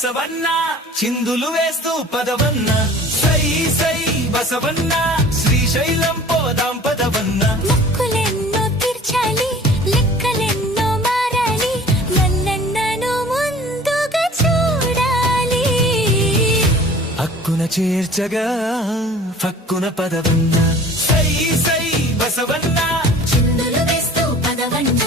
బసవన్న చిందులు వేస్తూ పదవన్న సై సై బసవన్న శ్రీశైలం పోదాం పదవన్న మొక్కులెన్నో తీర్చాలి లెక్కలెన్నో మారాలి నన్నను ముందుగా చూడాలి హక్కున చేర్చగా ఫక్కున పదవన్న సై సై బసవన్న చిందులు వేస్తూ పదవన్న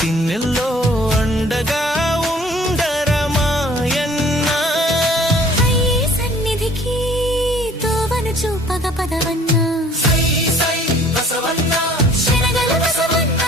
తిన్నెల్లో అండగా ఉండరమాయన్న సన్నిధికి తోవను చూపగా పదవన్న సై సై బసవన్న శనగల బసవన్న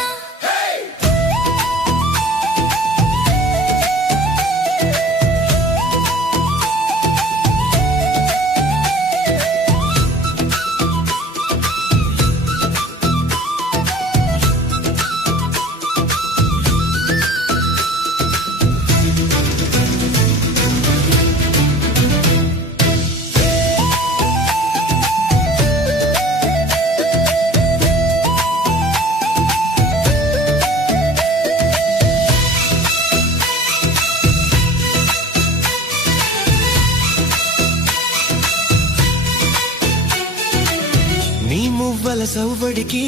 మువ్వల సౌవడికి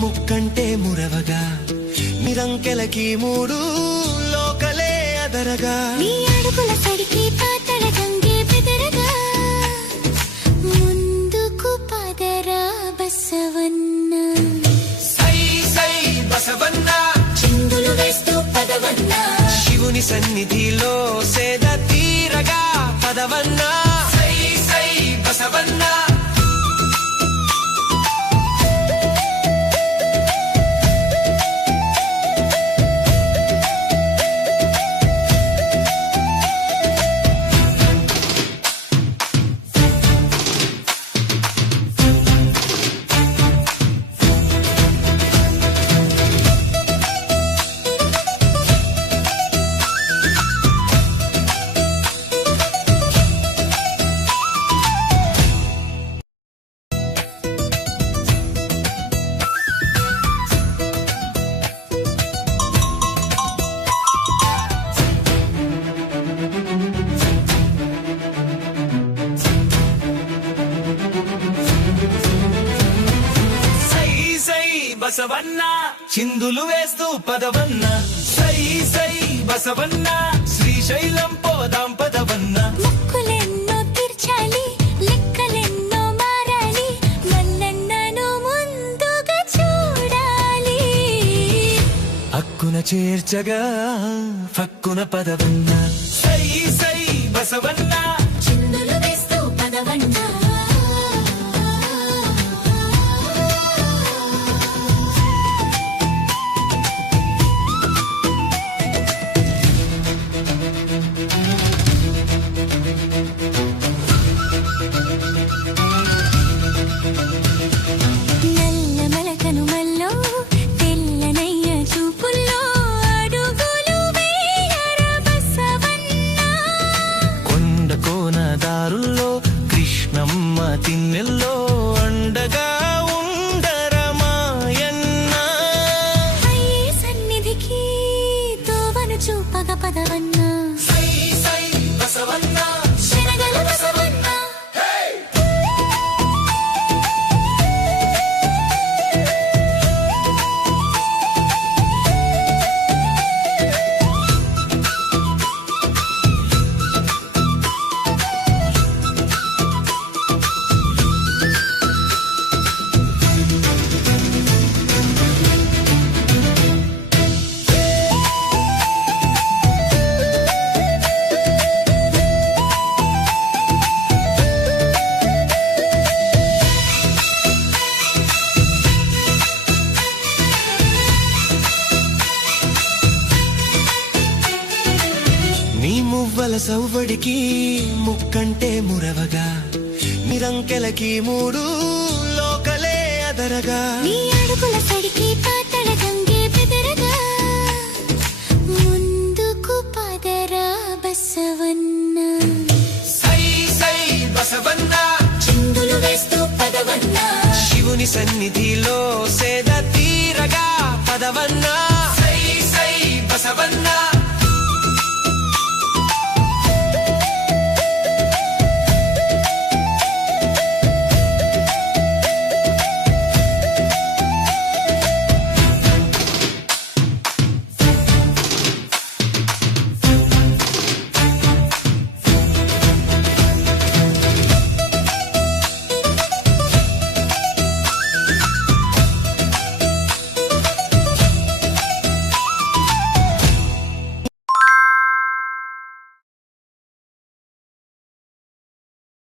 ముక్కంటే మురవగా నిరంకెలకి మూడు లోకలే అదరగా నీ అడుగుల సడికి పాతల గంగే బెదరగా ముందుకు పదరా బసవన్న సై సై బసవన్న చిందులు వేస్తూ పదవన్న శివుని సన్నిధిలో సేద తీరగా పదవన్న సై సై బసవన్న బసవన్న చిందులు వేస్తూ పదవన్న సై సై బసవన్న శ్రీశైలం పోదాం పదవన్న మొక్కులెన్నో తీర్చాలి లెక్కలెన్నో మారాలి నన్నను ముందుగా చూడాలి హక్కున చేర్చగా ఫక్కున పదవన్న సై సై బసవన్న చిందులు వేస్తూ పదవన్న తిన్నెల్లో అండగా ఉండరమాయన్న సన్నిధికి తోవను చూపగా పదవన్న సై సై బసవన్న శనగల బసవన్న మువ్వల సవ్వడికి ముక్కంటే మురవగా నిరంకెలకి మూడు లోకలే అదరగా నీ అడుగుల సడికి పాతళ గంగే బెదరగా ముందుకు పదరా బసవన్న సై సై బసవన్న చిందులు వేస్తూ పదవన్న శివుని సన్నిధిలో సేద తీరగా పదవన్నా